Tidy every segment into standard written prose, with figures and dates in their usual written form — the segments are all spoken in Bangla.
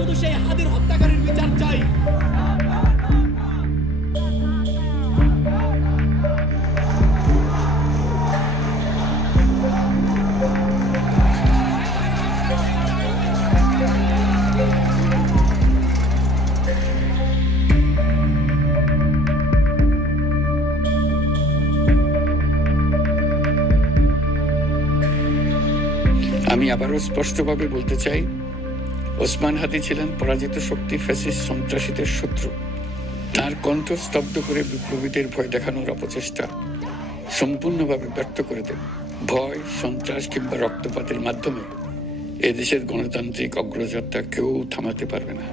শুধু সেই হাদির হত্যাকারীর বিচার চাই। আমি আবারও স্পষ্টভাবে বলতে চাই, ওসমান হাদি ছিলেন পরাজিত শক্তি, ফ্যাসিস্ট সন্ত্রাসীদের শত্রু। তার কণ্ঠ স্তব্ধ করে বিপ্লবীদের ভয় দেখানোর অপচেষ্টা সম্পূর্ণভাবে ব্যর্থ করে দেন। ভয়, সন্ত্রাস কিংবা রক্তপাতের মাধ্যমে এদেশের গণতান্ত্রিক অগ্রযাত্রা কেউ থামাতে পারবে না।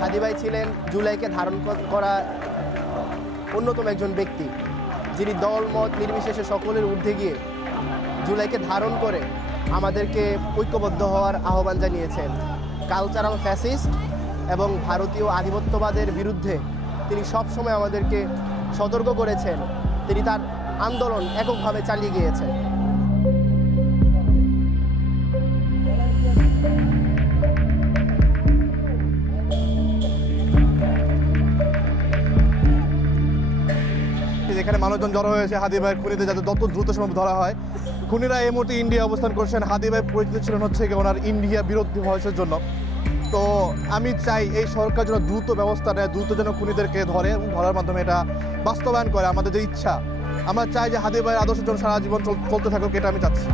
হাদি ভাই ছিলেন জুলাইকে ধারণ করা অন্যতম একজন ব্যক্তি, যিনি দল মত নির্বিশেষে সকলের ঊর্ধ্বে গিয়ে জুলাইকে ধারণ করে আমাদেরকে ঐক্যবদ্ধ হওয়ার আহ্বান জানিয়েছেন। কালচারাল ফ্যাসিস্ট এবং ভারতীয় আধিপত্যবাদের বিরুদ্ধে তিনি সবসময় আমাদেরকে সতর্ক করেছেন। তিনি তার আন্দোলন এককভাবে চালিয়ে গিয়েছেন। এখানে মানুষজন জড়ো হয়েছে হাদি ভাইয়ের খুনিদের যাতে যত দ্রুত সম্ভব ধরা হয়। খুনিরা এই মুহূর্তে ইন্ডিয়া অবস্থান করছেন। হাদি ভাই পরিচিত ছিলেন হচ্ছে ওনার ইন্ডিয়া বিরোধী ভয়েসের জন্য। তো আমি চাই এই সরকার যেন দ্রুত ব্যবস্থা নেয়, দ্রুত যেন খুনিদেরকে ধরে এবং ধরার মাধ্যমে এটা বাস্তবায়ন করে আমাদের যে ইচ্ছা। আমরা চাই যে হাদি ভাইয়ের আদর্শের জন্য সারা জীবন চলতে থাকুক, এটা আমি চাচ্ছি।